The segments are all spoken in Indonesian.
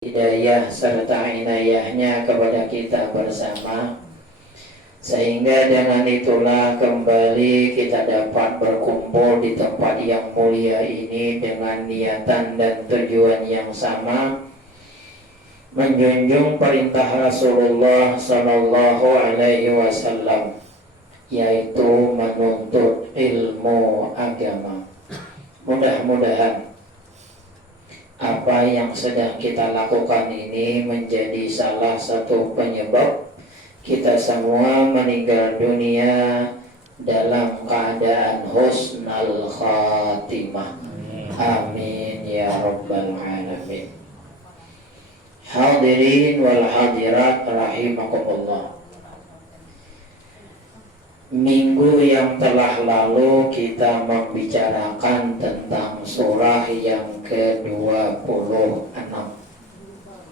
hidayah serta inayahnya kepada kita bersama, sehingga dengan itulah kembali kita dapat berkumpul di tempat yang mulia ini dengan niatan dan tujuan yang sama, menjunjung perintah Rasulullah Sallallahu Alaihi Wasallam, yaitu menuntut ilmu agama. Mudah-mudahan apa yang sedang kita lakukan ini menjadi salah satu penyebab kita semua meninggal dunia dalam keadaan husnul khatimah. Amin ya rabbal alamin. Hadirin wal hadirat rahimakumullah. Minggu yang telah lalu kita membicarakan tentang surah yang ke-26,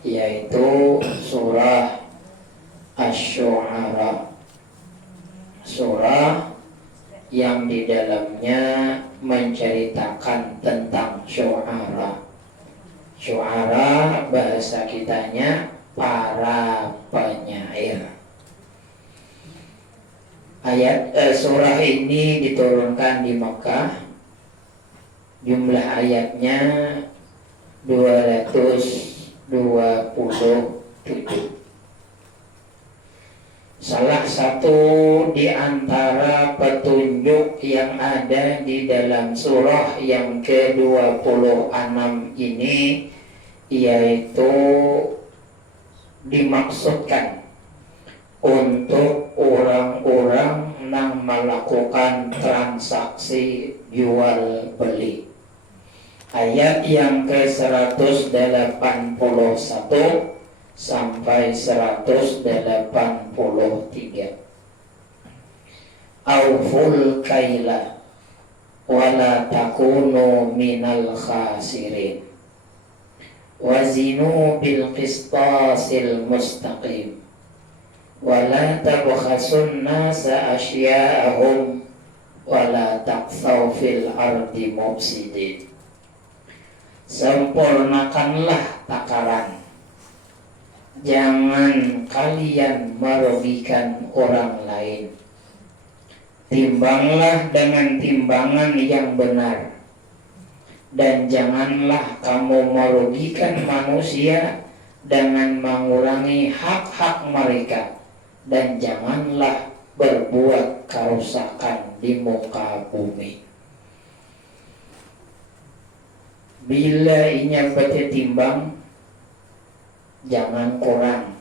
yaitu surah Asy-Syu'ara. Surah yang di dalamnya menceritakan tentang syu'ara. Syu'ara bahasa kitanya para penyair. Surah ini diturunkan di Mekah. Jumlah ayatnya 227. Salah satu di antara petunjuk yang ada di dalam surah yang ke-26 ini, yaitu dimaksudkan untuk orang-orang yang melakukan transaksi jual beli. Ayat yang ke-181 sampai 183. Auful kaila wala takunu minal khasirin wazinu bil qistasil mustaqim wala tabkhasun nasa asya'ahum wala taqsaw fil ardi mufsidin. Sempurnakanlah takaran, jangan kalian merugikan orang lain. Timbanglah dengan timbangan yang benar, dan janganlah kamu merugikan manusia dengan mengurangi hak-hak mereka, dan janganlah berbuat kerusakan di muka bumi. Bila inya bete timbang, jangan kurang.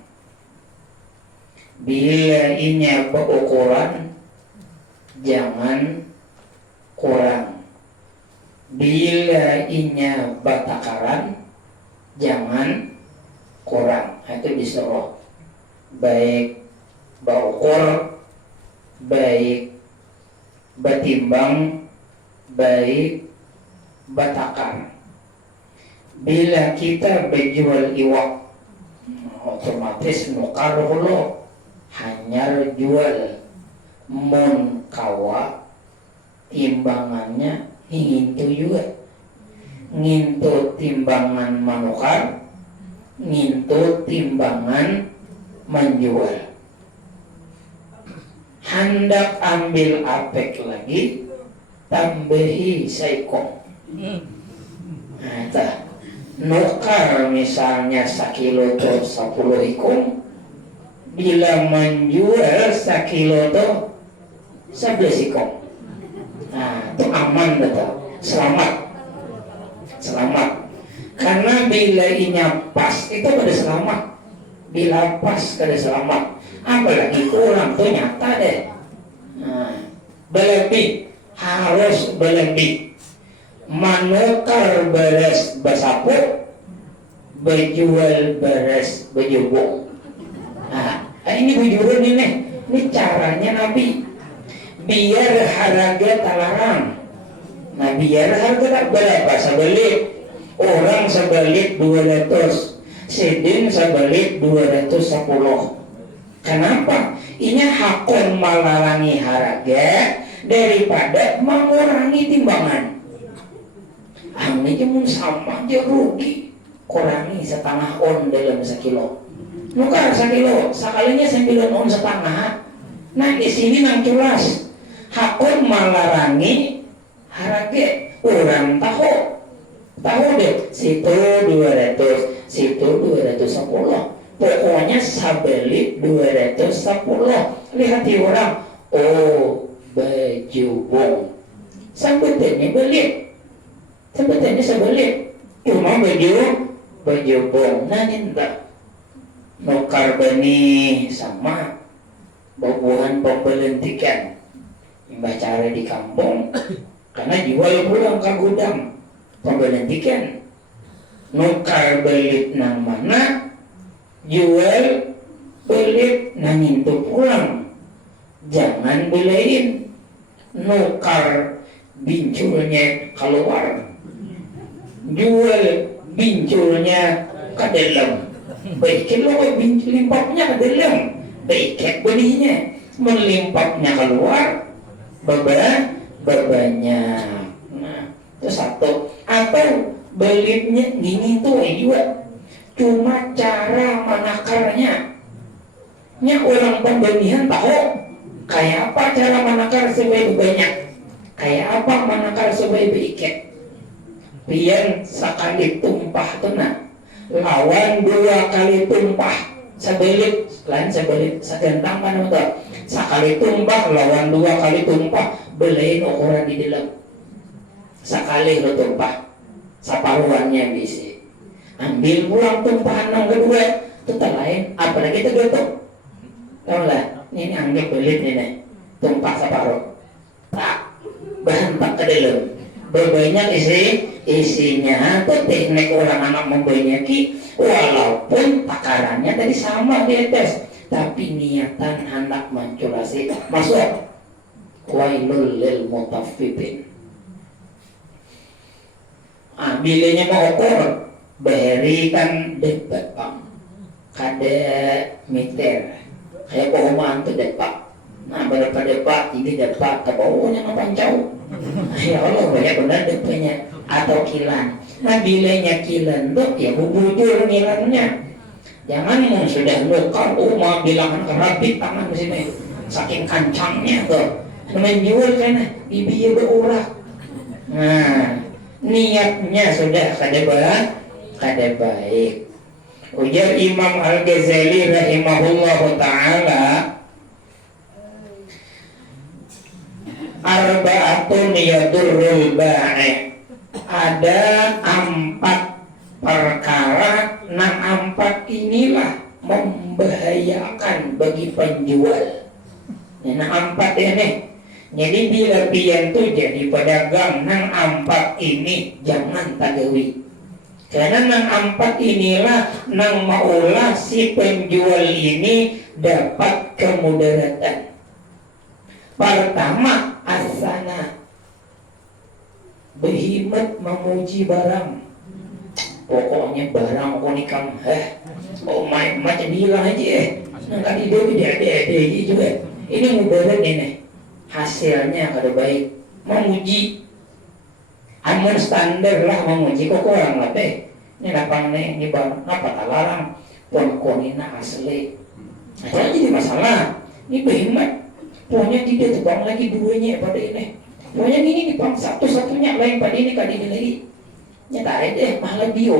Bila inya berukuran, jangan kurang. Bila inya batakaran, jangan kurang. Itu disuruh baik berukur, baik betimbang, baik batakar. Bila kita berjual iwak, otomatis nukar hulu hanya jual. Mun kawa timbangannya ngintu juga, ngintu timbangan manukar, ngintu timbangan menjual. Hendak ambil apek lagi, tambahi saikong. Nah, nukar misalnya 1 kilo to 10 ikung, bila menjual 1 kilo to 11 ikung. Nah, itu aman betul, selamat. Karena bila inya pas itu pada selamat, bila pas kada selamat. Apalagi kurang tuh nyata deh. Nah, berlebih, harus berlebih. Manukar beres basapu, berjual beres bejubung. Nah, ini bujurun ini caranya Nabi. Biar harga talarang. Nah, biar harga tak berapa sebelit. Orang sebelit 200, sedin sebelit 210. Kenapa? Ini hakun melarangi harga daripada mengurangi timbangan. Ini cuma sama aja rugi. kurangi setengah on dalam sekilo. Nukar sekilo, sekalinya 9 on setengah. Nah di sini nang culas hakun malarangi harage orang tahu deh situ 200 situ 210 pokoknya sabeli 210. Lihat di orang, oh baju bong sambutannya belit sambutannya sebelit cuma baju bong nanti enggak nukar bani sama babuhan pembelentikan mbah cari di kampung karena jual pulang ke gudang pembelentikan nukar belit nang mana jual belit nang itu pulang jangan belain nukar binculnya keluar jual binculnya ke dalam baikin lo limpapnya ke dalam baikin benihnya melimpapnya keluar bebannya. Nah itu satu. Atau belitnya gini tuh juga cuma cara menakarnya nya orang pembenihan tahu kayak apa cara menakar supaya banyak kayak apa menakar supaya beriket pian sekali tumpah tenang lawan 2 kali tumpah sebelit lain sebelit segentang kan udah sekali tumpah lawan 2 kali tumpah belain ukuran di dalam sekali lo tumpah separuhannya bisa ambil pulang tumpahan yang kedua itu lain apalagi itu tutup tahu lah ini anggap belit ini tumpah separuh tak bahantak ke dalam berbanyak isinya itu teknik orang anak membanyaki walaupun takarannya tadi sama di atas tapi niatan hendak manculasi masuk wailul lil mutaffifin. Bilanya mau ukur bahari kan debat bang kada meter kayak pohoman tuh debat nah berapa debat ini debat kebawahnya ngapancau ya Allah banyak benar debatnya atau kilan nah bilanya kilan tuh ya bubujur ngilannya jangan mau sudah nukar mau bilangan kerapit tangan di sini saking kancangnya tuh menjual kan bibinya berulah nah niatnya sudah kada baik. Ujar Imam Al-Ghazali rahimahullah ta'ala arba'atun yadurrul ba'i ada 4 perkara nah 4 inilah membahayakan bagi penjual nah 4 ini jadi bila pian tu jadi pedagang nang 4 ini jangan tagawi karena nang 4 inilah nang maulah si penjual ini dapat kemudaratan. Pertama asana berhimmat memuji barang pokoknya barang konikam macam bilang aja nang kali dia juga ini mudarat ini hasilnya kada baik memuji amun standar lah memuji kok orang lebih ini lapang nih ini bang apa talarang pon-konina asli aja jadi masalah ini berhemat pokoknya tidak tebang lagi duanya pada ini pokoknya ini dipang satu-satunya lain pada ini kali ini lagi nyata deh malah bio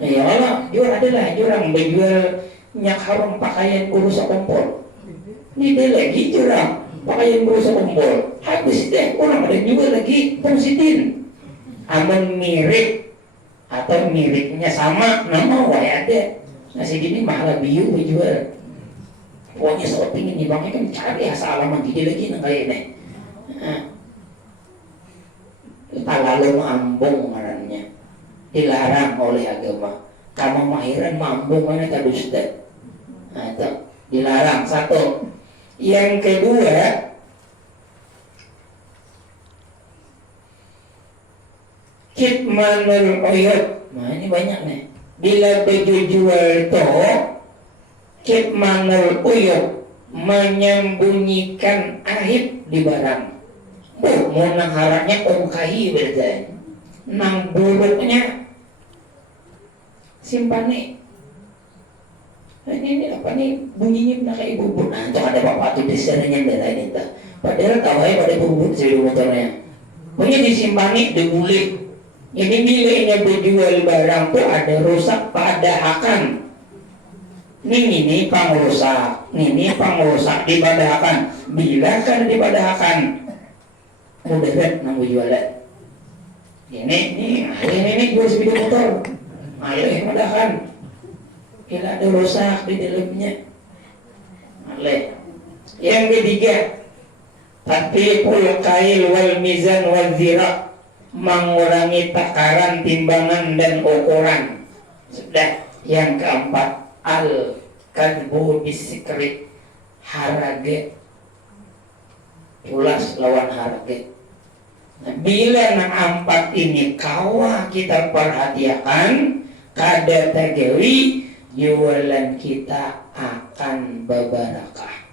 ya Allah jual adalah jurang berjual nyak harum pakaian kurus kompor ini dia lagi jurang pakaian berusaha kumpul habis deh orang ada juga lagi positin aman mirip atau miripnya sama nama wae ada nasi gini malah biu jual pokoknya soal pingin nih bangnya kan cari asal alaman gede lagi nang kayak ini talalu ambung ngarannya dilarang oleh agama kamu mahiran mambung mana kadusda atau dilarang satu. Yang kedua kitmanul uyub. Nah ini banyak nih. Bila baju jual toh kitmanul uyub menyembunyikan aib di barang. Mau nang harapnya ongkahi berarti. Nang buruknya simpane. Nah, ini apa nih bunyinya kayak ibu-ibu. Nah, itu ada bapak tuh desainnya darah ini tak. Padahal tahu ya pada ibu-ibu sepeda motornya. Pokoknya disimpani, dibully. Ini bilanya berjual barang tuh ada rusak pada akan. Ini pangrusak, ini pangrusak dibadahakan. Bila kan dibadahakan, udah kan nanggu jualan. Ini jual sepeda motor. Ayo dibadahakan. Bila ada rusak di dalamnya. Yang ketiga, tatbiqul kail wal mizan wal zira, mengurangi takaran, timbangan dan ukuran. Sudah. Yang keempat, al kadbu bisikri, harage pulas lawan harage. Nah, bila empat ini kawa kita perhatikan, kada tegewi jualan kita akan berbarakah.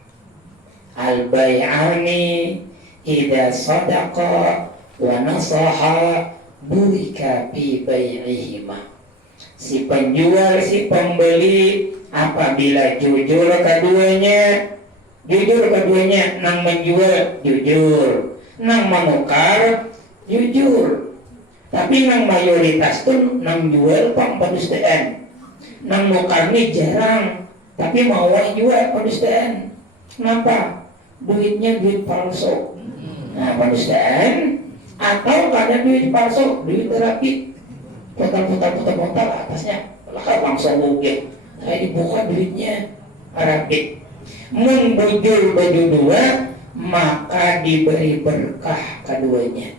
Al bay'ani idza sadaqa wa nasaha burika fi bai'ihima. Si penjual, si pembeli apabila jujur keduanya, nang menjual jujur, nang menukar jujur. Tapi nang mayoritas tuh nang jual pang pedustaan, nang nukar nih jarang, tapi mau jual pedustaan. Kenapa? Duitnya duit palsu. Nah, pedustaan atau kada duit palsu, duit terapi. Putar atasnya langsung buge. Saya dibuka duitnya Arabik. Mun bujur baju dua, maka diberi berkah keduanya.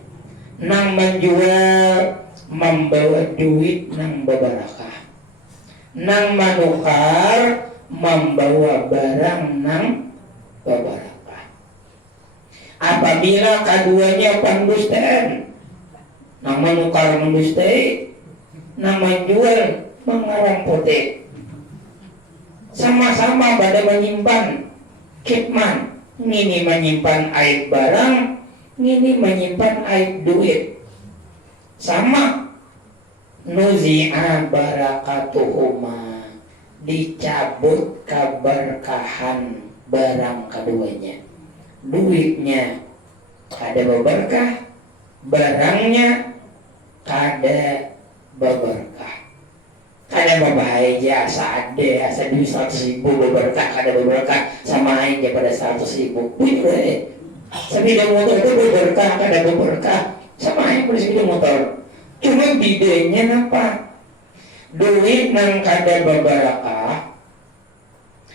Nang menjual membawa duit nang berbarakah. Nang menukar membawa barang nang berbarakah. Apabila keduanya pendustaan, nang menukar mendustai, nang menjual mengarang putih, sama-sama pada menyimpan kitman. Ini menyimpan aib barang, ini menyimpan aib duit. Sama, nuzi'a barakatuhuma, dicabut keberkahan barang keduanya. Duitnya ada berkah, barangnya kada berkah. Kada berbahaya, asa duit 100.000 berkah, kada berkah, sama aja pada 100.000. Betul. Sepeda motor itu berkah, kada berkah, sama aja pada sepeda motor. Cuma bedanya apa? Duit nang kada berkah,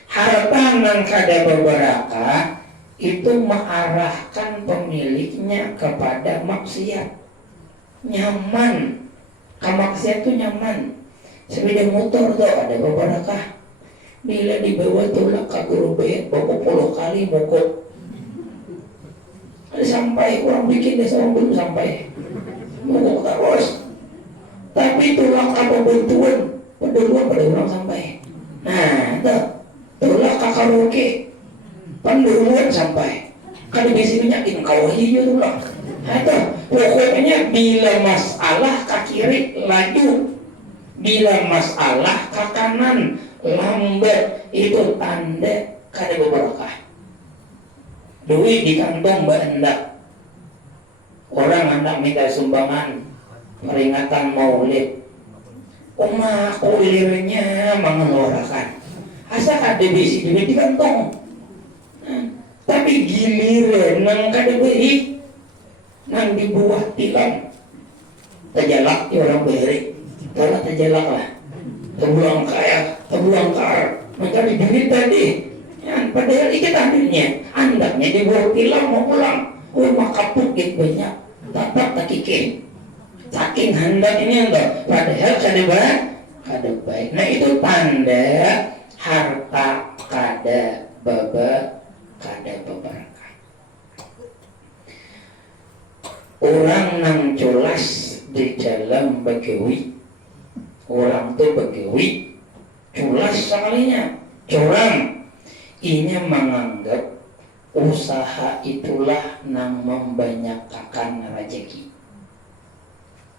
harta nang kada berkah, itu mengarahkan pemiliknya kepada maksiat. Nyaman. Kamaksiat itu nyaman. Sepeda motor tuh ada berkah. Bila dibawa tulak ke guru bayat bawa 10 kali mukul. Ada sampai orang bikin desa orang belum sampai. Mukul terus. Tapi tulak apa bantuan penduluan pada orang sampai. Nah, itu tulak ke karaoke penduluan sampai. Kalau besi minyakin kau hijau tulak. Atau pokoknya bila masalah ke kiri laju, bila masalah ke kanan lambat, itu tanda kada berkah. Duit di kantong hendak orang hendak minta sumbangan peringatan maulid, aku ilirnya mengeluarkan asa ada besi duit di kantong. Tapi giliran nang kada baik, nang di buah tilam terjalak ya orang baik, karena terjalak lah, terbuang kaya, terbuang kar, mencari duit tadi. Ya, padahal ikat ambilnya, andaknya di buah tilam mau pulang, maka pukit banyak, tetap tak kikir, saking hendak ini enggak, padahal kada baik. Nah itu tanda harta kada kada berkah. Orang nang culas di dalam begawi, orang tuh begawi culas sekalinya, curang. Ini menganggap usaha itulah nang membanyakkan rezeki.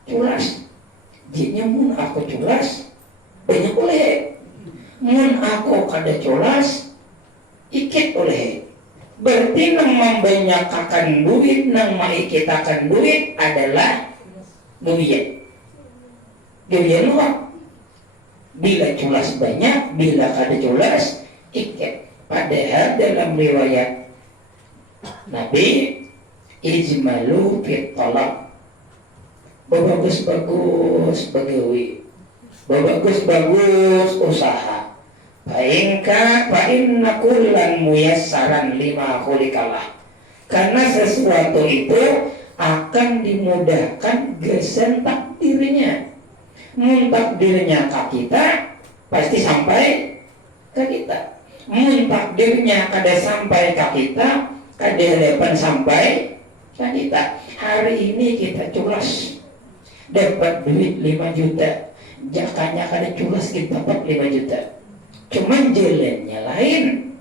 Culas, jadinya mun aku culas, banyak oleh. Mun aku kada culas ikit oleh. Berarti nang membanyakakan duit, nang maikitakan duit adalah duit. Duit luar. Bila culas banyak, bila kada culas ikit. Padahal dalam riwayat Nabi ijmalu fit talab, bagus-bagus bagawi, bagus-bagus usaha. Fa'inna kullan muyassaran lima khuliqalah. Karena sesuatu itu akan dimudahkan gesen takdirnya. Takdirnya ke kita pasti sampai ke kita. Takdirnya kada sampai ke kita, kada depan sampai ke kita. Hari ini kita culas dapat duit 5 juta, jakanya kada culas kita dapat 5 juta. Cuman jalannya lain.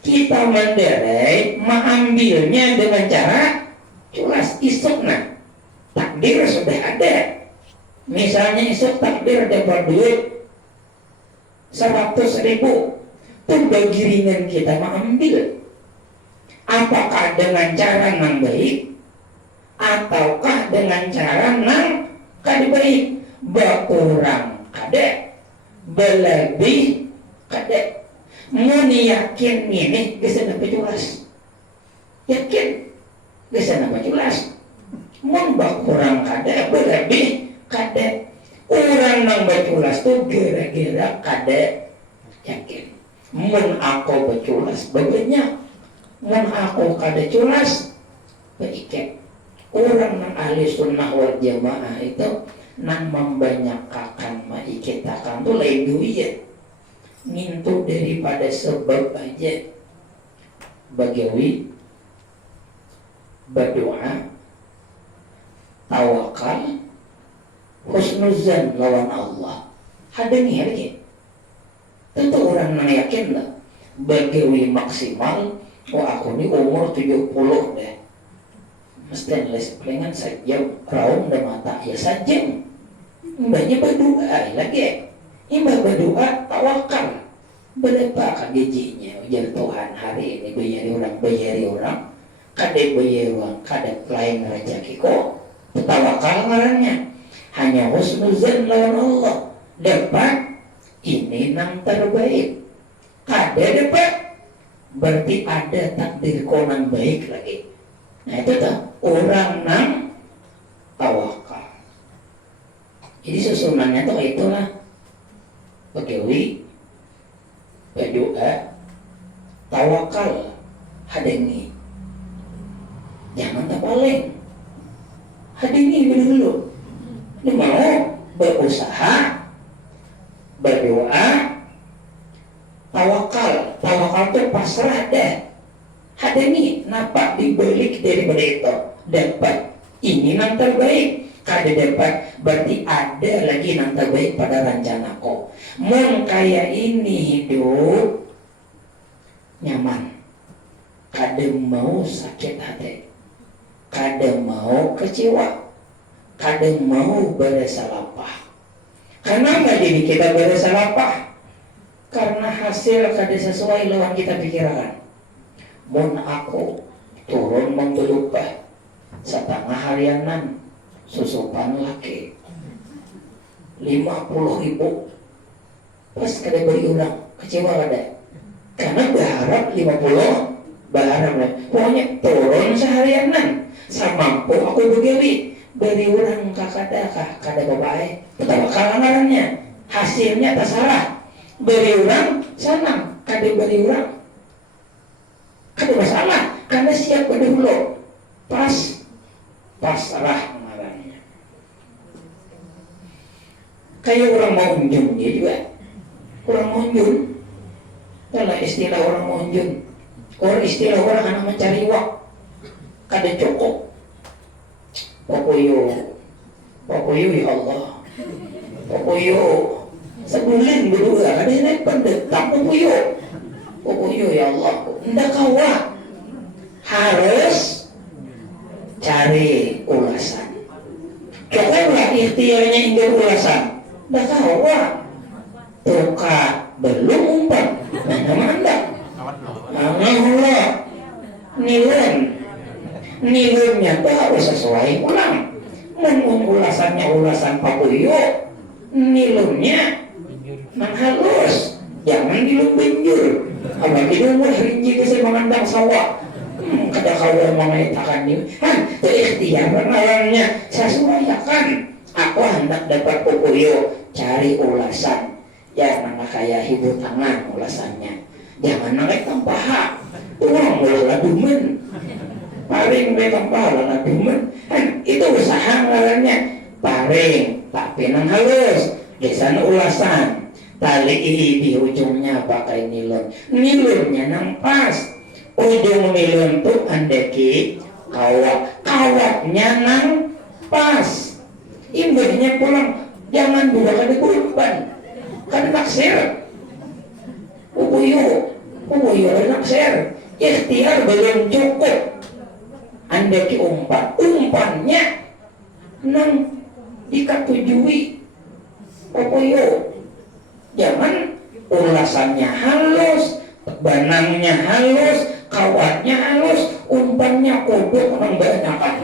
Kita menderai mengambilnya dengan cara culas isukna. Takdir sudah ada. Misalnya isuk takdir dapat duit 100.000, tuh bagi ringan kita mengambil. Apakah dengan cara yang baik ataukah dengan cara yang kada baik? Berkurang kada, berlebih kada. Mun yakin ini geus dapat jelas. Yakin geus dapat jelas. Mun berkurang kada, berlebih kada. Orang nang berjelas tu gara-gara kada yakin. Mun aku berjelas banyak, mun aku kada jelas berikat. Orang nang ahli sunnah wal jamaah itu nang membanyakakan maikitakan tu lain duit. Mintu daripada sebab aja. Bagawi berdoa, tawakal, husnuzan lawan Allah. Hadeng lagi. Tentu orang nang yakin lah. Bagawi maksimal. Aku ni umur 70 deh. Mesti les pelingan sajam raung dan mata ya sajam. Mbaknya berdoa lagi. Imbah berdoa tawakal. Berapa kan gajinya ujar Tuhan hari ini bayari orang kada bayari orang kada lain rezeki kok tawakal ngarannya. Hanya husnuzan lawan Allah. Dapat ini nang terbaik. Kada dapat berarti ada takdir konang baik lagi. Nah itu tuh orang nang tawakal. Jadi susunannya tuh itulah. Bagawi berdoa, tawakal, hadengi. Jangan terpaling. Hadengi dulu. Ini mau berusaha, berdoa, tawakal. Tawakal itu pasrah deh. Hadengi, nampak dibalik daripada itu. Dapat ini yang terbaik. Kada dapat berarti ada lagi yang terbaik pada rencanaku. Mun kaya ini hidup nyaman, kada mau sakit hati, kada mau kecewa, kada mau bersalah. Kenapa jadi kita bersalah? Karena hasil kada sesuai lawan kita pikirkan. Mun aku turun membelupah setengah harianan susupan laki 50.000 pas kada beri ulang kecewa kada karena berharap 50 berharap pokoknya turun seharianan samampu aku begawi beri orang kada babae betapa kalangannya hasilnya tak salah beri orang senang kada beri orang kada masalah karena siap berdahulu pasrah ngarannya. Kayak orang mau unjung dia juga. Orang mau unjung. Kalau istilah orang mau unjung. Orang istilah orang anak mencari wak. Kada cukup. Pokoyo ya Allah. Pokoyo sebulan berdua. Kada ini pendetak Pokoyo ya Allah. Ndak kawa. Harus cari ulasan. Cobalah ikhtiarnya hingga ulasan. dah kawa tuka belum umpat mana manda Allah nilunnya tuh harus sesuai ulang ulasannya ulasan papuyo nilunnya nang halus jangan dilung benjur apalagi umur rinci bisa mengandang sawah kada kau mengatakan ini itu ikhtiar namanya sesuaikan aku hendak dapat papuyo cari ulasan jangan kayak ibu tangan ulasannya jangan naik tanpa uang bola dumen paling memang pahala dumen itu usaha ngarannya paring tapi nang halus desan ulasan tali di ujungnya pakai nilonnya nang pas ujung nilon tuh andeki kawatnya nang pas imbahnya pulang jangan dua kali kurban kan naksir ubuyo naksir ikhtiar belum cukup andeki umpannya nang dikatujui popoyo jangan ulasannya halus banangnya halus kawatnya halus umpannya kodok nang banyakan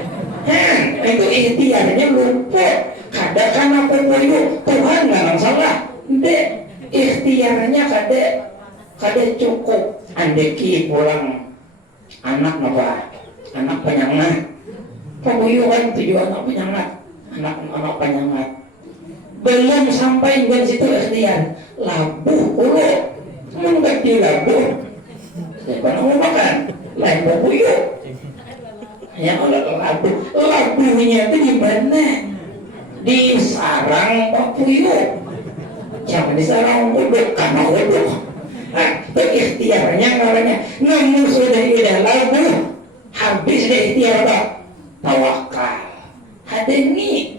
itu ikhtiarnya lupa kadang popoyo Tuhan nggak salah dek ikhtiarnya kada cukup andeki pulang anak anak penyangat pemuyuhan tujuan anak penyangat anak penyangat belum sampai di situ ikhtiar labuh ulo menggak di labuh siapa mau makan lain pemuyuh ya labuhnya itu di mana di sarang pemuyuh jangan di sarang uduk karena uduk itu ikhtiarnya kalanya namun sudah labuh habis deh ikhtiar tawakal ada nih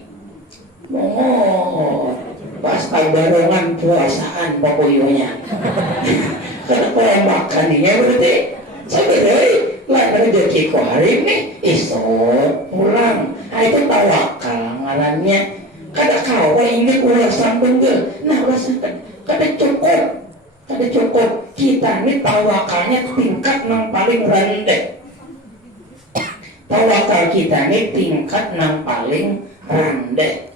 pas barongan puasaan pokoknya karena kalau makan ini berarti sebenarnya lah rezeki ko hari ini esok pulang itu tawakal ngarannya kada kau ingin ulasan benggel ulasan kada cukup kita ini tawakalnya tingkat yang paling rendah tawakal kita ini tingkat yang paling rendah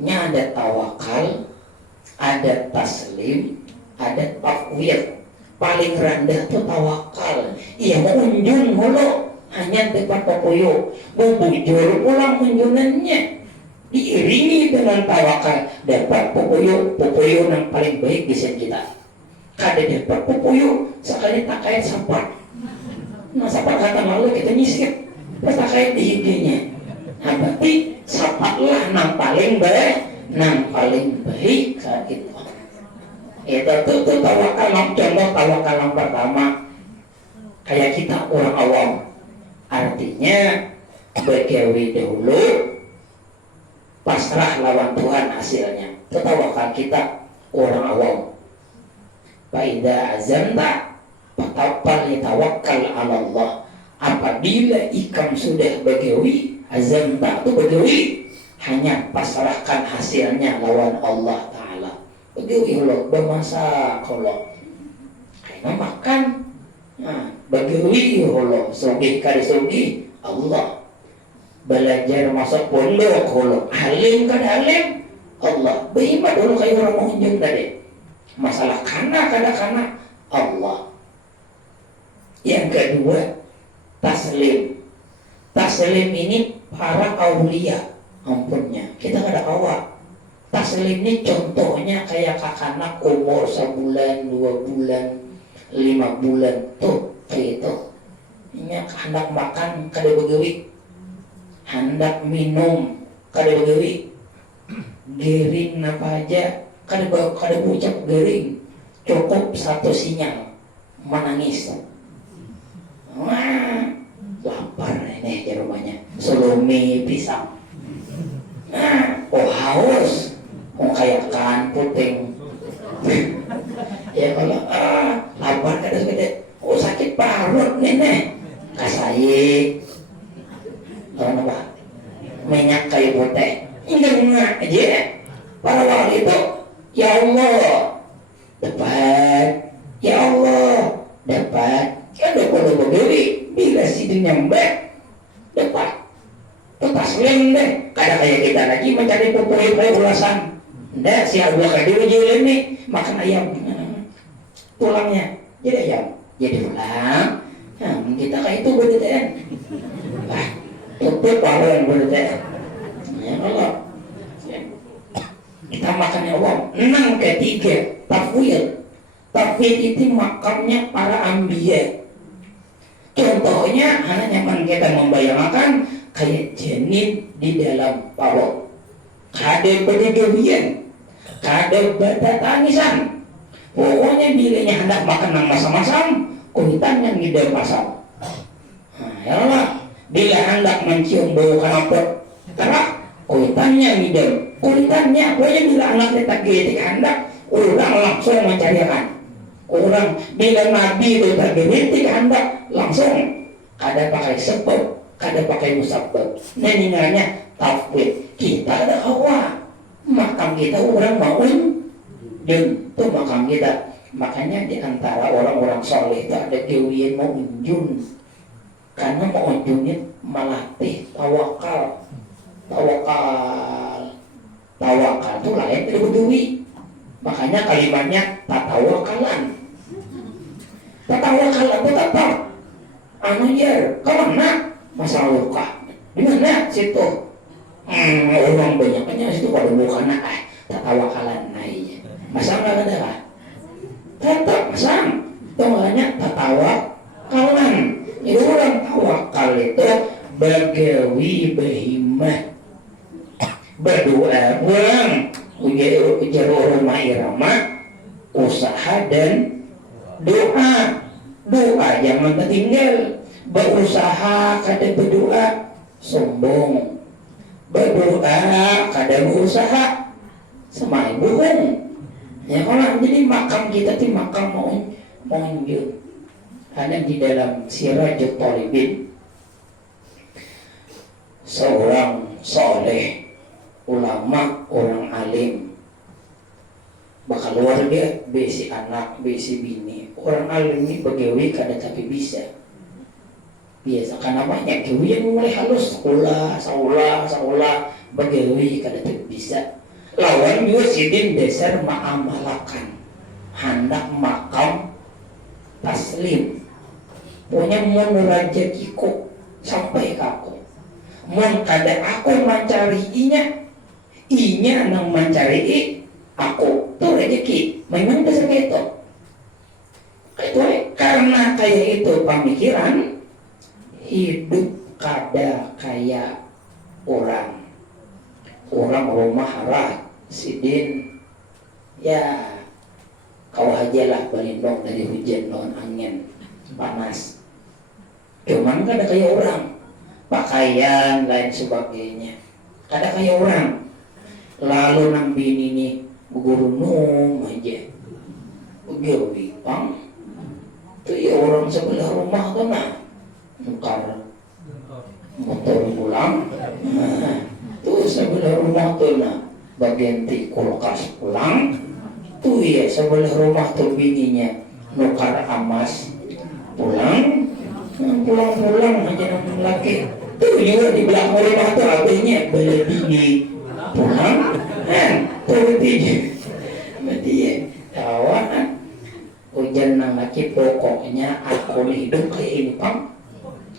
nya ada tawakal ada taslim ada takwir paling rendah tuh tawakal iya mau unjun holo hanya tempat popoyo bubujur pulang unjunannya diiringi dengan tawakal dapat popoyo yang paling baik bisa kita kada dapat popoyo sekali tak kait sapat sapat kata lalu kita nyisir pas tak kait di hidungnya berarti sapatlah yang paling baik saat itu tuh tawakal contoh tawakal yang pertama kayak kita orang awam artinya begawi dahulu pasrah lawan Tuhan hasilnya itu tawakal kita orang awam faida azamta fatawakkal ala Allah apabila ikam sudah begawi azamta itu begawi hanya pasrahkan hasilnya lawan Allah Ta'ala begawi Allah bermasak Allah karena makan begawi Allah sogih kari sogih Allah belajar masuk pondok Allah halim kan halim Allah beriman dulu kayak orang mengunjung tadi masalah karena Allah yang kedua taslim ini para aulia ampunnya kita kada kawa taslim ini contohnya kayak kakanak umur sebulan 2 bulan 5 bulan tuh kayak itu ini hendak makan kada begawi hendak minum kada begawi gering apa aja kada ucap gering cukup satu sinyal menangis wah lapar ini di rumahnya selumi pisang haus kayak kan puting ya kalau lapar kada gede sakit parut nih kasai apa minyak kayu putih enggak aja para wali itu dapat. Ya Allah, dapat. Ada kalau begitu, bila situ nyampe, dapat. Taslim deh, kadang kayak kita lagi mencari pupuk ulasan. Nggak, si Abu Khadir jualan nih, makan ayam. Tulangnya, jadi ayam, jadi tulang. Nah, kita kayak itu berdetaan. Wah, tutup pahlawan berdetaan. Ya Allah. Kita makan ya Allah. Enam ketiga, tafwid. Tafwid itu makamnya para ambiya. Contohnya, hanya nyaman kita membayangkan kayak janin di dalam perut. Kada berdegawian, kada bata tangisan. Pokoknya bilanya hendak makan nang masam-masam, kuitan yang ngidam masam. Nah, ya Allah, bila hendak mencium bau kanapot, kerak, kuitannya ngidam. Kuitannya, pokoknya bila anak letak getik hendak, orang langsung mencarikan. Orang bila Nabi itu tergetik hendak, langsung kada pakai sebab, kada pakai musabab. Neninganya tafwid. Kita ada hawa, makam kita orang mauin dan itu makam kita. Makanya di antara orang-orang soleh itu ada dewian mau unjun, karena mau unjunnya melatih tawakal. Tawakal itu lain dari dewi. Makanya kalimatnya tatawakalan. Tatawakalan itu tetap anu ya, kemana masalah luka di mana situ. Orang banyaknya situ pada bukan tatawakalan naik. Masang nggak ada lah. Tetap masang. Tonggalnya tatawakalan. Jadi orang tawakal itu bagawi behimah. Berdoa orang ujar rumah irama, usaha dan doa. Doa jangan tertinggal. Berusaha kada berdoa sombong. Berdoa kada berusaha semai bohong. Ya kalau jadi makam kita ti makam mau injil. Ada di dalam Sirajut Talibin seorang soleh, ulama, orang alim, bakal luar dia besi anak, besi bini. Orang alim ini begawi kada tapi bisa. Biasa karena banyak gawi yang mulai halus seolah begawi kada tapi bisa. Lawan juga sidin dasar ma'amalakan hendak makam taslim. Pokoknya mau rajakiku sampai ke aku. Mau kada aku mencari inya nang mencari aku tuh rezeki. Memang dasar itu. Itu karena kayak itu pemikiran hidup kada kayak orang rumah harat sidin ya kau aja lah balindong dari hujan lawan angin panas. Cuman kada kayak orang, pakaian lain sebagainya kada kayak orang. Lalu nang bini nih gurunum aja begawi pang tuh ya orang sebelah rumah tuh nah nukar motor pulang. Nah, tuh sebelah rumah tuh nah bagian ti kulkas pulang. Tuh ya sebelah rumah tuh bininya nukar amas pulang. Pulang aja nang laki. Tuh juga di belakang rumah tuh abenya beli bini pulang. Tuh berarti ya kawan hujan nang laki. Pokoknya aku hidup kayak ini pang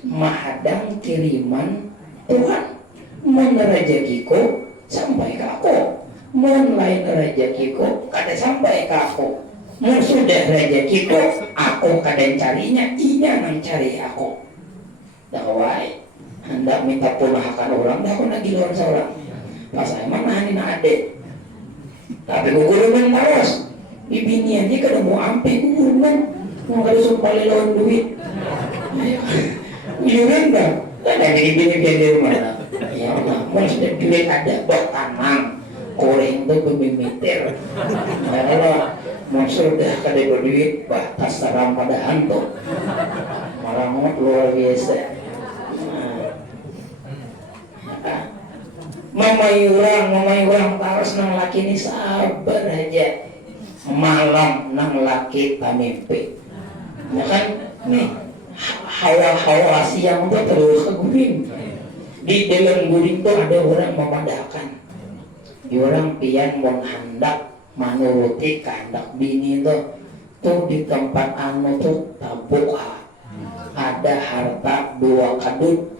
mahadang kiriman Tuhan. Mun rezekiku sampai ke aku, mun lain rezekiku kada sampai ke aku. Mun sudah rezekiku aku kada carinya, inya nang cari aku. Dawai hendak minta punahakan orang, dah aku nagiluan seorang. Pas saya mana ini nak adek, tapi gugurunan taros. Bibinian dia kada mau ampe gugurunan, mau kada sumpah lawan duit. Yuran dah, ada bini di rumah. Ya Allah, mau sudah duit ada buat tanam, goreng tu bermimiter. Ya Allah, mau sudah kada berduit, batas taram pada hantu. Maramot luar biasa. Mamai orang taros nang laki ni sabar aja. malam nang laki pamimpi. Ya kan nih hawa-hawa siang itu terus ke guring. Di dalam guring tuh ada orang memadahkan. Orang pian mau hendak menuruti kehendak bini tuh di tempat anu tuh tabuk ada harta 2 kadut.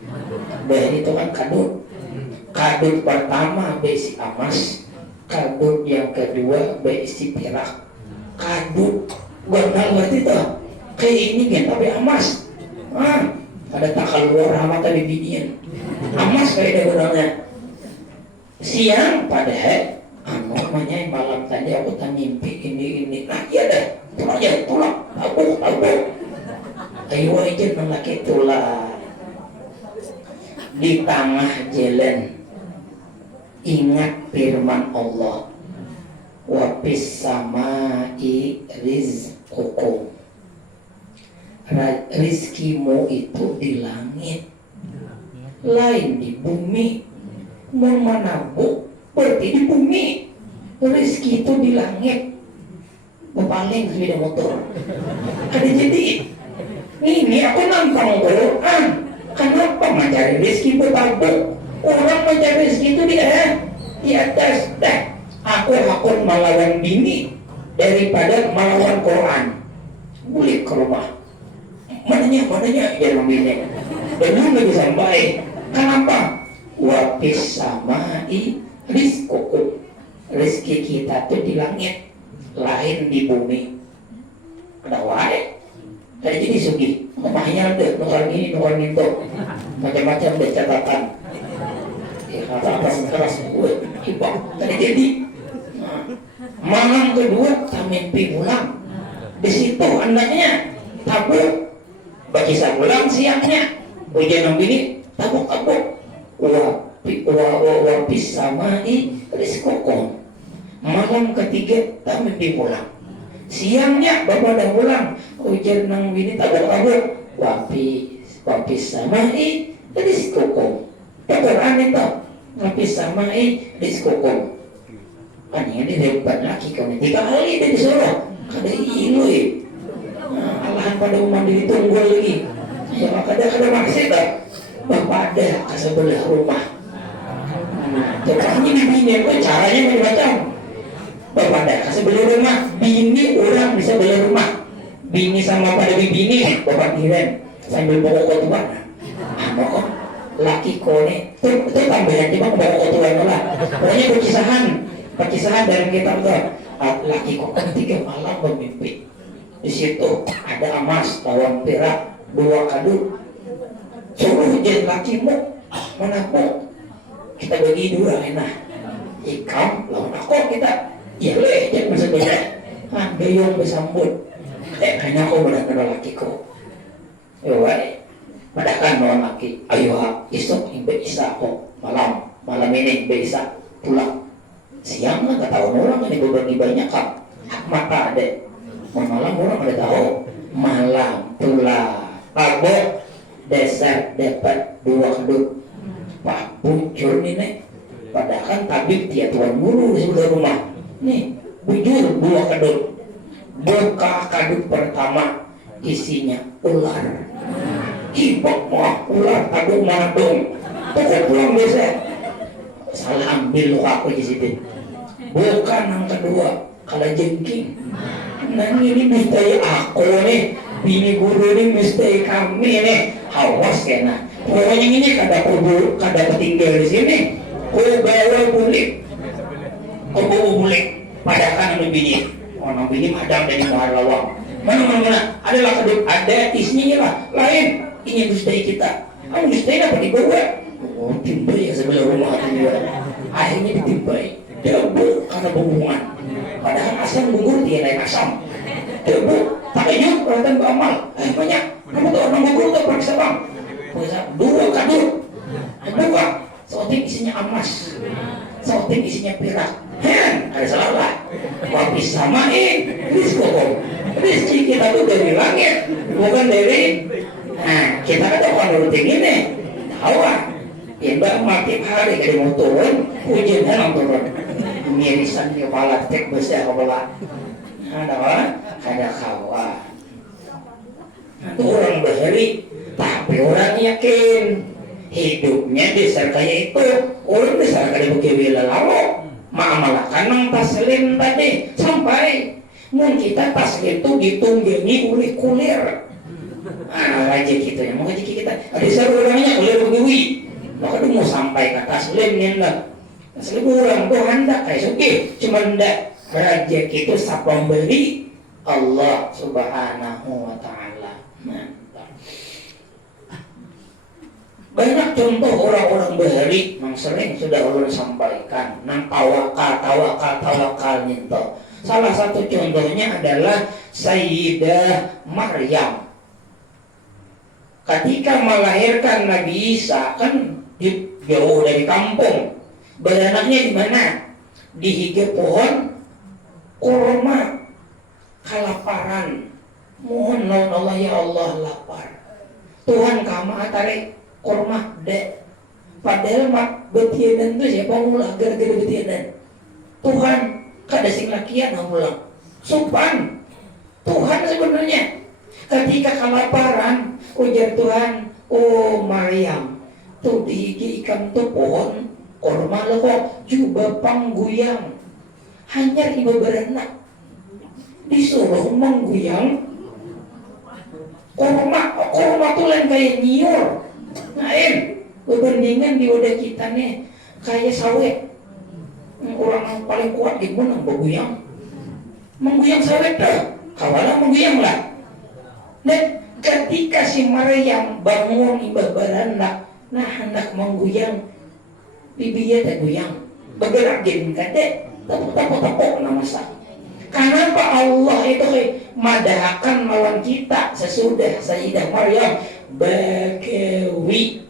Dari itu kan kadut pertama besi emas, kadut yang kedua besi perak. Kadut gondal berarti tuh kayak ini kan tapi emas. Ada tak keluar sama tadi binian emas kayak ada gondalnya. Siang padahal namanya malam tadi aku tak mimpi ini nah iya deh tolong tabuk ayo aja lelaki itulah di tengah jalan ingat firman Allah wapis samai rizqukum, rizkimu itu di langit lain di bumi. Mau menabuk berarti di bumi, rezeki itu di langit. Berpaling sepeda motor. Ada jadi ini aku nantang Quran. Kenapa mencari rezeki bertabuk? Orang mencari rezeki itu di atas. Aku melawan bini daripada melawan Quran. Boleh ke rumah. Mananya jangan bini. Dan nggak bisa baik. Kenapa? Wapis samai rizqukum, rezeki kita tuh di langit lain di bumi. Ada wae tadi jadi sugih rumahnya ada nukar ini itu macam-macam deh catatan ya kata atas keras gue ibang tadi jadi malam kedua tak mimpi pulang di situ hendaknya tabuk bagi pulang siangnya hujan yang ini tabuk wapis samai rizqukum. Malam ketiga tak mimpi pulang. Siangnya bapak dah pulang. Hujan nang bini tabuk wapis samai rizqukum. Quran itu wapis samai rizqukum. Ini hebat lagi kau 3 kali dia disuruh. Kada ilu Allahan pada umat ditunggu lagi. Ya kada maksud tak. Bapak ada ke sebelah rumah. Caranya bini caranya macam-macam. Bapak ada ke sebelah rumah, bini orang bisa sebelah rumah. Bini sama pada bini, bapak kirim sambil bawa kotuan. Kok laki kone itu tambahan cuma bawa kotuan lah. Pokoknya perkisahan dalam kitab tuh. Laki kok ketiga malam bermimpi. Di situ ada emas, lawan perak, 2 kadut. Suruh jadi lakimu menabuk kita bagi 2 enak ikam lawan aku kita ya jangan berbeda beyong bersambut hanya aku benar-benar lakiku yowai padahal lawan laki ayo esok bisa aku malam ini bisa pulang siang nggak tahu orang ini berbagi banyak kan mata ada malam orang ada tahu malam pulang tabuk dasar dapat 2 kadut pak bujur nih padahal kan tabib dia tuan guru di sebelah rumah nih bujur 2 kadut buka kadut pertama isinya ular ibak mah ular tabung madung pokok pulang biasa salah ambil lo aku di situ bukan yang kedua kalau jengking nah ini mesti aku nih bini guru ini mesti kami nih awas kena pokoknya ini kada ketinggal di sini ku bawa bulik padahal kan bini orang bini madam dari mahal lawang mana adalah kedua ada isinya lah lain ini mesti kita mesti dapat dibawa timbai ya sebelah rumah juga akhirnya ditimbai debu karena hubungan padahal asam gugur dia naik asam debu pakai yuk perhatian beramal banyak kamu tuh orang gugur tuh periksa bang 2 kadut buka sauting isinya emas sauting isinya perak ada salah wapis samain rizki kita tuh dari langit bukan dari kita kan tahu nurutin ini tahu ya mbak mati hari kada mau turun hujan kan turun mirisan kepala tek besar kepala ada kawan. Itu orang bahari, tapi orang yakin hidupnya dasar kayak itu. Orang dasar kayak begitu lalu ma'amalakan nang taslim tadi sampai mun kita taslim itu ditunggangi oleh kulir. Raja kita yang mau ngaji kita. Ada seru orangnya kulir begitu. Maka dia mau sampai ke taslim lah. Taslim orang tuh hendak kayak oke, cuma ndak raja itu siapa beri Allah Subhanahu wa taala. Banyak contoh orang-orang bahari yang sering sudah ulun sampaikan nang tawakal nyento. Salah satu contohnya adalah Sayyidah Maryam. Ketika melahirkan Nabi Isa kan jauh dari kampung. Beranaknya di mana? Di hige pohon kurma. Kelaparan. Mohon lawan Allah, ya Allah lapar. Tuhan kama tarik kurma dek. Padahal mak betianan tuh siapa ngulah gara-gara betianan. Tuhan kada sing lakian ngulang. Supan. Tuhan sebenarnya. Ketika kelaparan, ujar Tuhan, oh Maryam, tuh di ikan tuh pohon kurma lo kok coba pangguyang. Hanya ibu beranak disuruh mengguyang kurma tuh lain kayak nyiur. Nain berbandingan di wadah kita nih kayak sawit. Orang yang paling kuat di mana mengguyang sawit dah. Kawalan mengguyang lah. Dan ketika si Maryam bangun ibadah beranak, nah hendak mengguyang, bibinya tak guyang, bergerak jadi kade, tepuk nama sah. Kenapa Allah itu madahkan lawan kita sesudah Sayyidah Maryam Bakawi?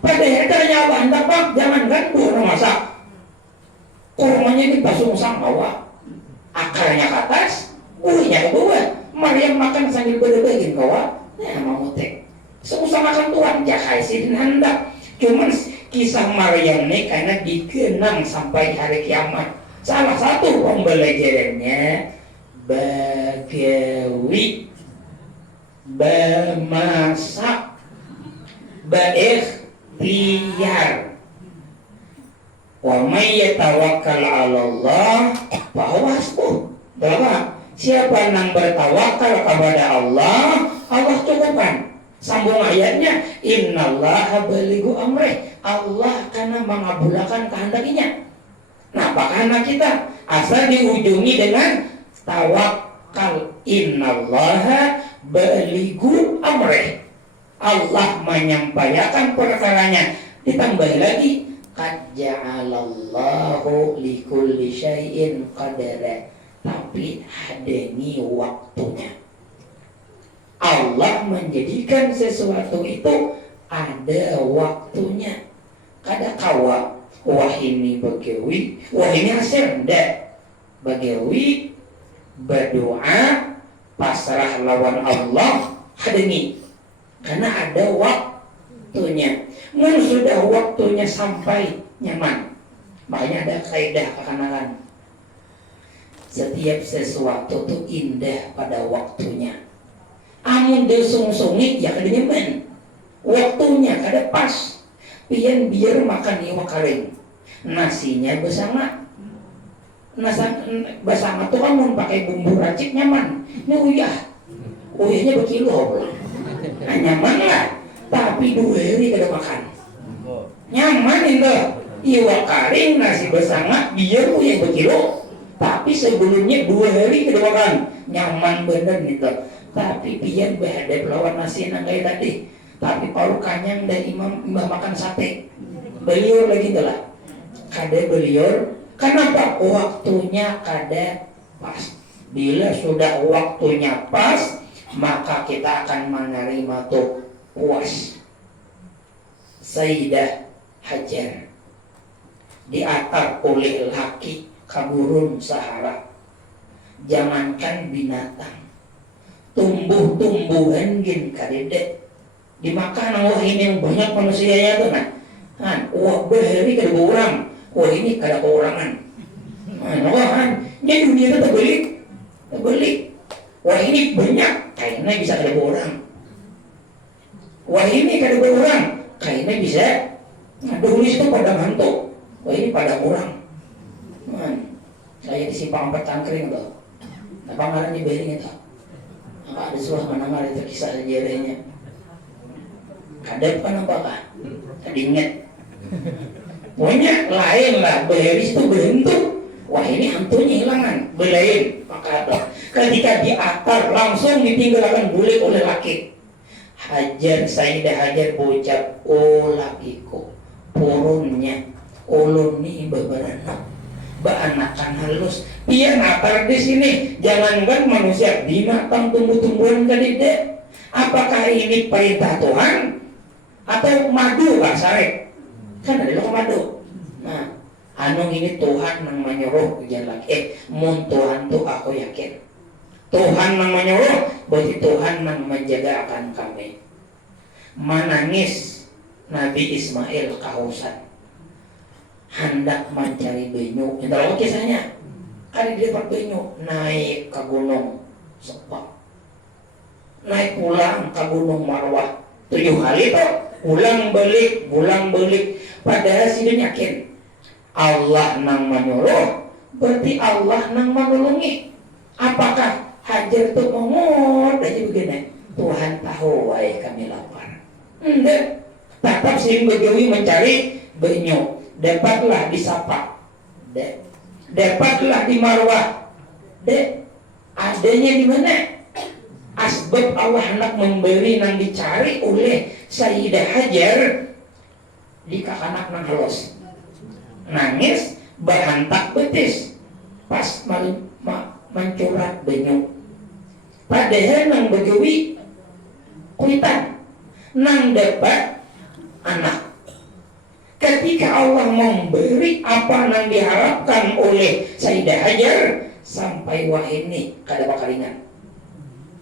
Padahal ternyata hendak bang, jangan gandu nama sah. Kurmanya dipasung sang bawah, akarnya ke atas, buahnya ke bawah. Maryam makan sambil berbagin kawan, nah mau tek. Seusah makan Tuhan, jakai sih hendak. Cuman kisah Maryam ini karena dikenang sampai hari kiamat. Salah satu pembelajarannya Bagawi, bemasak, berikhtiar. Wa may yatawakkal 'ala Allah fa huwa hasbuh. Bahwa siapa yang bertawakal kepada Allah, Allah cukupkan. Sambung ayatnya, innallaha balighu amrih. Allah karena mengabulkan kehendaknya. Nah, bagaimana kita? Asal diujungi dengan tawakal. Innallaha balighu amrih. Allah menyampaikan perkaranya. Ditambah lagi, qad ja'alallahu likulli syai'in qadara. Tapi hadani waktunya. Allah menjadikan sesuatu itu ada waktunya. Kada kawa wah ini bagawi, wah ini hasil ndak. Bagawi berdoa pasrah lawan Allah hadani. Karena ada waktunya. Mun sudah waktunya sampai nyaman. Makanya ada kaidah kekanakan. Setiap sesuatu itu indah pada waktunya. Amun dia sung-sungi ya kada nyaman. Waktunya kada pas. Pian biar makan iwak kering. Nasinya bersama. Bersama tuh amun pakai bumbu racik nyaman. Ini uyahnya berkilo. Nah, nyaman lah. Tapi 2 hari kada makan. Nyaman itu. Iwak kering nasi bersama biar uyah berkilo. Tapi sebelumnya 2 hari kada makan, nyaman bener gitu. Tapi pian berhadap lawan nasi yang kayak tadi. Tapi paru kanyang dan imam makan sate. Beliur lagi tu lah. Kada beliur. Kenapa? Waktunya kada pas. Bila sudah waktunya pas, maka kita akan menerima tuh puas. Sayyidah Hajar diatar oleh laki kaburun sahara. Jangankan binatang, tumbuh-tumbuhan gin kadedek dimakan. Wah ini yang banyak manusianya tuh nah. Wah bahari kada orang. Wah ini kada keurangan. Wah kan, jadi dunia itu terbalik. beli. Wah ini banyak, kayaknya bisa ada orang. Wah ini kada orang, kayaknya bisa. Nah dulu itu pada ngantuk. Wah ini pada orang. Saya di simpang 4 Cangkring tuh. Apa ngaran di Bering itu? Apa ada suah mana ngaran itu kisah sejarahnya? Kadep kan apakah? Kadinget. Pokoknya lain lah, beris itu bentuk. Wah ini hantunya hilangan, belain. Maka ada. Ketika diatar langsung ditinggalkan bulik oleh laki. Hajar Sayyidah Hajar bocap lakiku purunnya ulun nih beberapa beanakan halus. Dia natar di sini. Jangankan manusia, binatang tumbuh-tumbuhan kadide. Apakah ini perintah Tuhan atau madu kah sarek? Kan ada loh madu. Nah, anu ini Tuhan yang menyuruh ujian lagi. Mun Tuhan tuh aku yakin. Tuhan yang menyuruh, berarti Tuhan yang menjaga akan kami. Menangis Nabi Ismail kehausan, hendak mencari benyu. Yang tahu kisahnya? Ada di dapat benyu, naik ke gunung Sepak, naik pulang ke gunung Marwah 7 kali tuh, ulang balik. Padahal si dia yakin Allah nang menyuruh, berarti Allah nang menolongi. Apakah Hajar tuh ngomong aja begini, Tuhan tahu wahai kami lapar. Enggak, tetap sih begawi mencari benyu. Dapatlah di Sapa, dapatlah di Marwah, adanya di mana? Asbab Allah hendak memberi nang dicari oleh Sayyidah Hajar di kakanak nang halus. Nangis bahantak betis pas mencurat benyu. Padahal nang begawi kuitan nang dapat anak. Ketika Allah memberi apa yang diharapkan oleh Sayyidah Hajar, sampai wah ini kada bakaringan.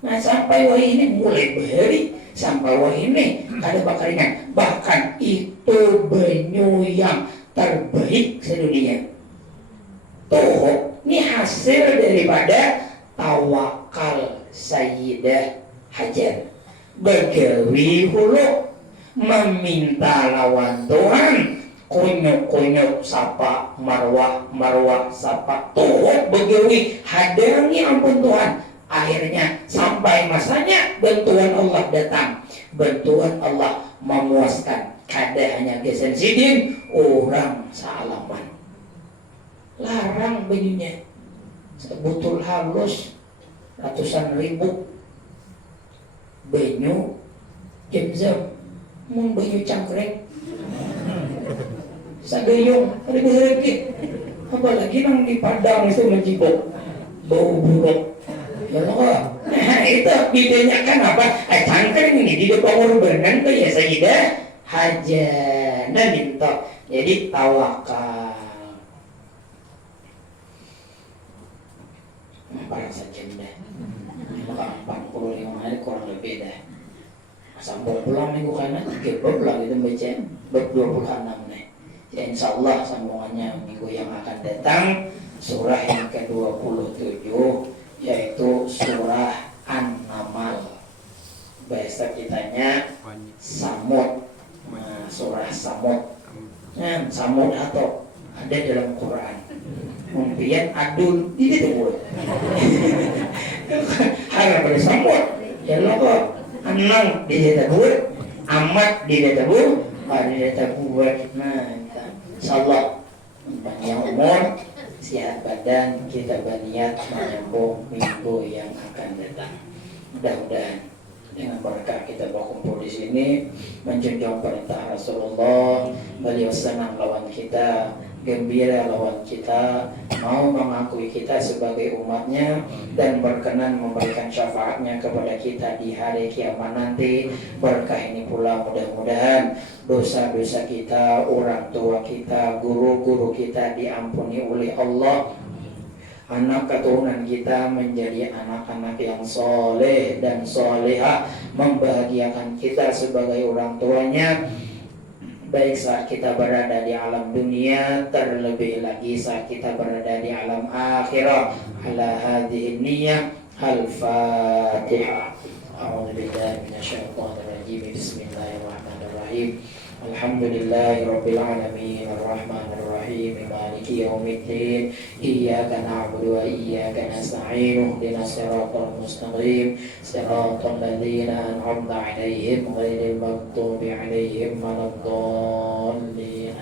Nah sampai wah ini mulai beri, sampai wah ini kada bakaringan. Bahkan itu benyu yang terbaik sedunia. Tuh, ini hasil daripada tawakal Sayyidah Hajar. Begawi hulu meminta lawan Tuhan, kunyuk sapa Marwah sapa Tuhan begawi hadangi ampun Tuhan. Akhirnya sampai masanya bantuan Allah datang, bantuan Allah memuaskan. Kada hanya gesen sidin orang salaman, larang benyunya sebutul halus ratusan ribu benyu jam mun benyu cangkreng sagayong ribu-ribu, apalagi nang di Padang itu menjibok bau buruk ya Allah. Nah itu bedanya kan apa? Cangkreng ini di depan berenang tuh ya Sayyidah Hajar dan minta jadi tawakal. Parah saja dah. Maka 45 hari kurang lebih dah. Sampai pulang minggu karena 3 bab lah gitu baca bab 26 nih. Ya insyaallah sambungannya minggu yang akan datang surah yang ke-27 yaitu surah An-Naml. Bahasa kitanya Samud. Nah, surah Samud. Nah, Samud atau ada dalam Quran. Kemudian adul ini tuh harap pada Samud ya lo kok anang di data buat amat di data buat nah insyaallah panjang umur sehat badan kita berniat menyambung minggu yang akan datang. Mudah-mudahan dengan berkah kita berkumpul di sini menjunjung perintah Rasulullah, beliau senang lawan kita, gembira lawan kita, mau mengakui kita sebagai umatnya dan berkenan memberikan syafaatnya kepada kita di hari kiamat nanti. Berkah ini pula mudah-mudahan dosa-dosa kita, orang tua kita, guru-guru kita diampuni oleh Allah. Anak keturunan kita menjadi anak-anak yang soleh dan soleha, membahagiakan kita sebagai orang tuanya. baik saat kita berada di alam dunia, terlebih lagi saat kita berada di alam akhirat. Ala hadhihi niyyah. Al-Fatihah. A'udzu billahi minasyaitonir rajim. Bismillahirrahmanirrahim. Alhamdulillahirabbil alamin arrahmanir rahim maliki yaumiddin iyyaka na'budu wa iyyaka nasta'in ihdinas siratal mustaqim siratal ladzina an'amta 'alaihim ghairil maghdubi 'alaihim waladdallin.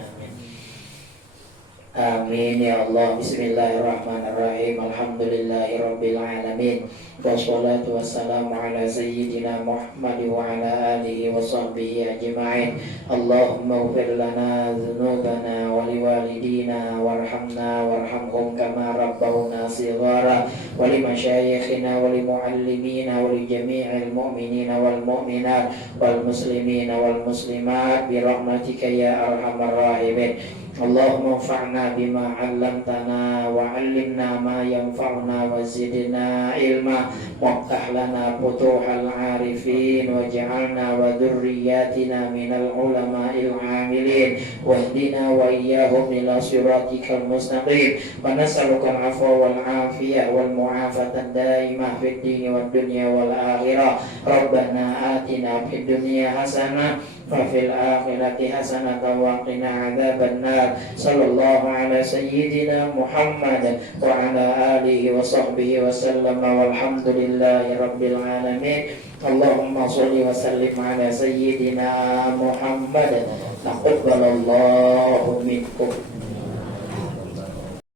Amin ya Allah. Bismillahirrahmanirrahim. Alhamdulillahirabbil alamin. Wassalatu wassalamu ala sayyidina Muhammad wa ala alihi wa sahbihi ajma'in. Allahumma ighfir lana dzunubana wa liwalidina warhamna warhamhum kama rabbawna shighara wa limashayikhina wa limuallimina wa lijami'il mu'minina wal mu'minat wal muslimina wal muslimat bi rahmatika ya arhamar rahimin. Allahumma anfa'na bima 'allamtana wa 'allimna ma yanfa'una wa zidna ilma waftah lana futuhal 'arifin waj'alna wa dhurriyyatina minal ulama'il 'amilin wahdina wa iyyahum ila siratikal mustaqim wa nas'aluka al-'afwa wal 'afiyah wal mu'afata daimah fid dini wad dunya wal akhirah. Rabbana atina fid dunya hasanah wa fil akhirati hasanatan wa qina adzabannar. Sallallahu ala sayyidina Muhammad wa ala alihi wa sahbihi wa sallam walhamdulillahi rabbil alamin. Allahumma sholli wa sallim ala sayyidina Muhammad. Taqabbalallahu minkum.